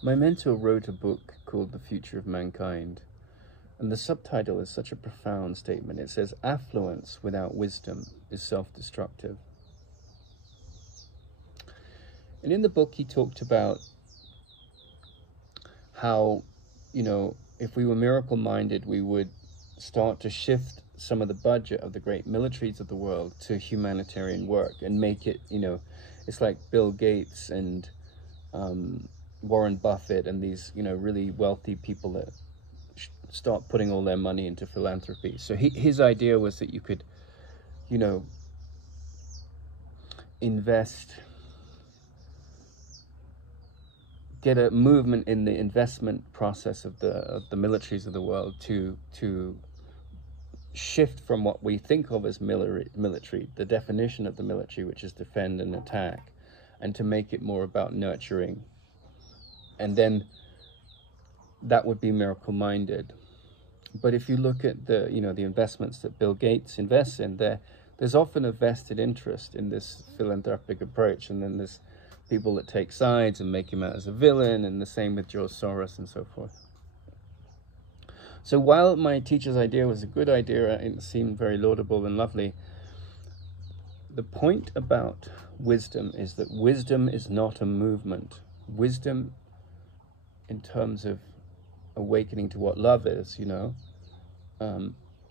My mentor wrote a book called The Future of Mankind, and the subtitle is such a profound statement. It says, "Affluence without wisdom is self-destructive." And in the book, he talked about how, if we were miracle-minded, we would start to shift some of the budget of the great militaries of the world to humanitarian work and make it, it's like Bill Gates and Warren Buffett and these, really wealthy people that start putting all their money into philanthropy. So his idea was that you could, invest, get a movement in the investment process of the militaries of the world to shift from what we think of as military, the definition of the military, which is defend and attack, and to make it more about nurturing. And then that would be miracle-minded. But if you look at the investments that Bill Gates invests in, there's often a vested interest in this philanthropic approach, and then there's people that take sides and make him out as a villain, and the same with George Soros and so forth. So while my teacher's idea was a good idea, it seemed very laudable and lovely, the point about wisdom is that wisdom is not a movement. Wisdom, in terms of awakening to what love is,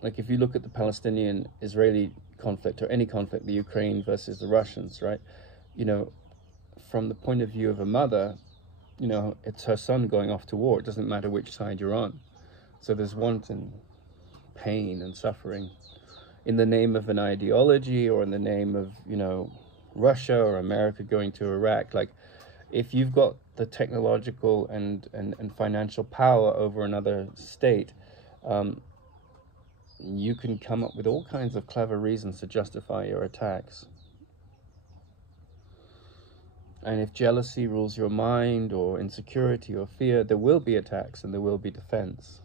like if you look at the Palestinian-Israeli conflict, or any conflict, the Ukraine versus the Russians, right? From the point of view of a mother, it's her son going off to war. It doesn't matter which side you're on. So there's wanton pain and suffering in the name of an ideology, or in the name of, Russia or America going to Iraq. Like, if you've got the technological and financial power over another state, you can come up with all kinds of clever reasons to justify your attacks. And if jealousy rules your mind, or insecurity or fear, there will be attacks and there will be defense.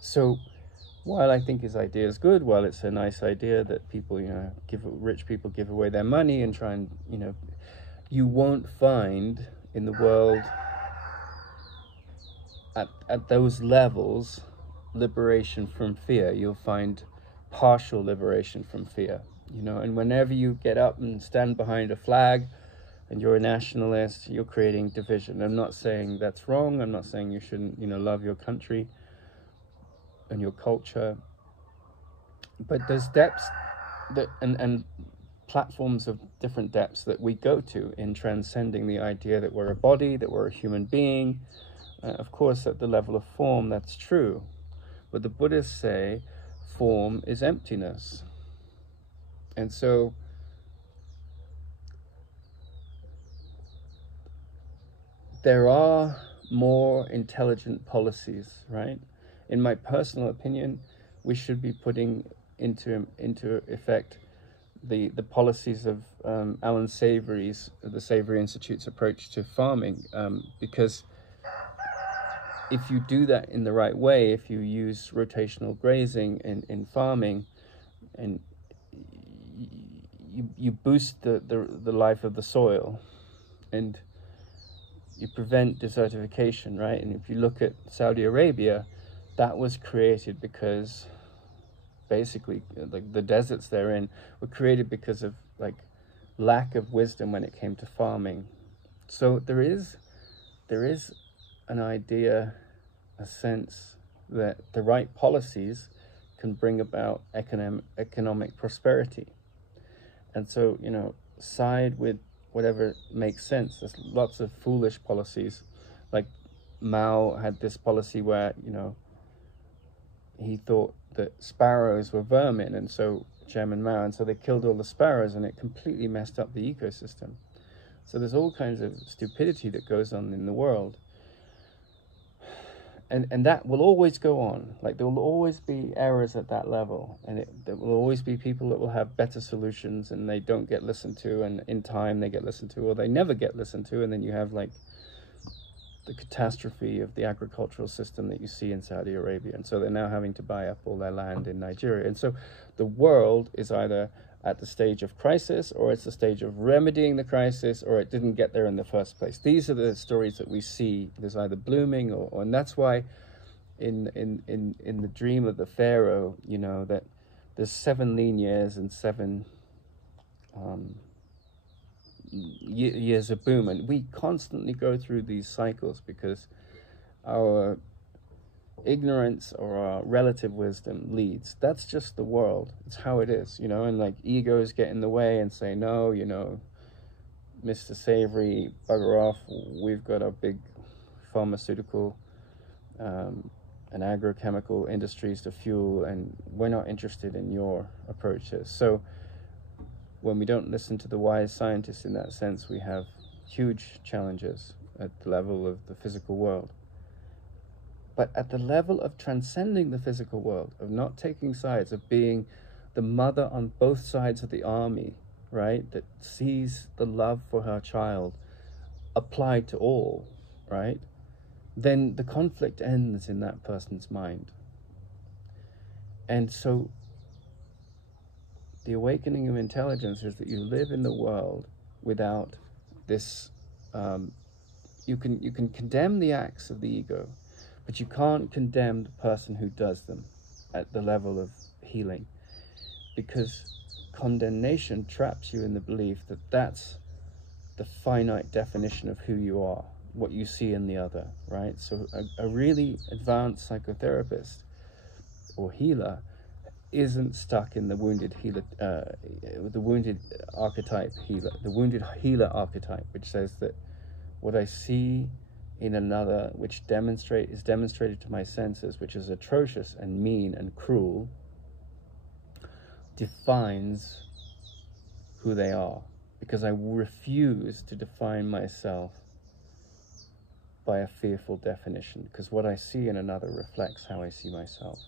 So while I think his idea is good, while it's a nice idea that people, rich people give away their money and try and, you won't find in the world at those levels liberation from fear. You'll find partial liberation from fear, and whenever you get up and stand behind a flag and you're a nationalist, you're creating division. I'm not saying that's wrong. I'm not saying you shouldn't, love your country and your culture. But there's depths that and platforms of different depths that we go to in transcending the idea that we're a body, that we're a human being. Of course, at the level of form, that's true. But the Buddhists say form is emptiness. And so there are more intelligent policies, right? In my personal opinion, we should be putting into effect the policies of Alan Savory's, the Savory Institute's approach to farming, because if you do that in the right way, if you use rotational grazing in farming, and you boost the life of the soil, and you prevent desertification, right? And if you look at Saudi Arabia, that was created because basically like the deserts they're in were created because of like lack of wisdom when it came to farming. So there is an idea, a sense that the right policies can bring about economic prosperity. And so, side with whatever makes sense. There's lots of foolish policies. Like Mao had this policy where, he thought that sparrows were vermin, and so Chairman Mao, and so they killed all the sparrows, and it completely messed up the ecosystem. So there's all kinds of stupidity that goes on in the world. And that will always go on. Like there will always be errors at that level, and there will always be people that will have better solutions and they don't get listened to, and in time they get listened to, or they never get listened to, and then you have like the catastrophe of the agricultural system that you see in Saudi Arabia. And so they're now having to buy up all their land in Nigeria. And so the world is either at the stage of crisis, or it's the stage of remedying the crisis, or it didn't get there in the first place. These are the stories that we see. There's either blooming and that's why in the dream of the Pharaoh, you know, that there's 7 lean years and 7 years of boom. And we constantly go through these cycles because our ignorance or our relative wisdom leads. That's just the world. It's how it is, you know, and like egos get in the way and say, no, you know, Mr. Savory, bugger off. We've got a big pharmaceutical and agrochemical industries to fuel, and we're not interested in your approaches. So when we don't listen to the wise scientists in that sense, we have huge challenges at the level of the physical world. But at the level of transcending the physical world, of not taking sides, of being the mother on both sides of the army, right, that sees the love for her child applied to all, right, then the conflict ends in that person's mind. And so the awakening of intelligence is that you live in the world without this, you can condemn the acts of the ego, but you can't condemn the person who does them at the level of healing, because condemnation traps you in the belief that that's the finite definition of who you are, what you see in the other, right? So a really advanced psychotherapist or healer isn't stuck in the wounded healer, the wounded archetype healer, the wounded healer archetype, which says that what I see in another, which is demonstrated to my senses, which is atrocious and mean and cruel, defines who they are, because I refuse to define myself by a fearful definition, because what I see in another reflects how I see myself.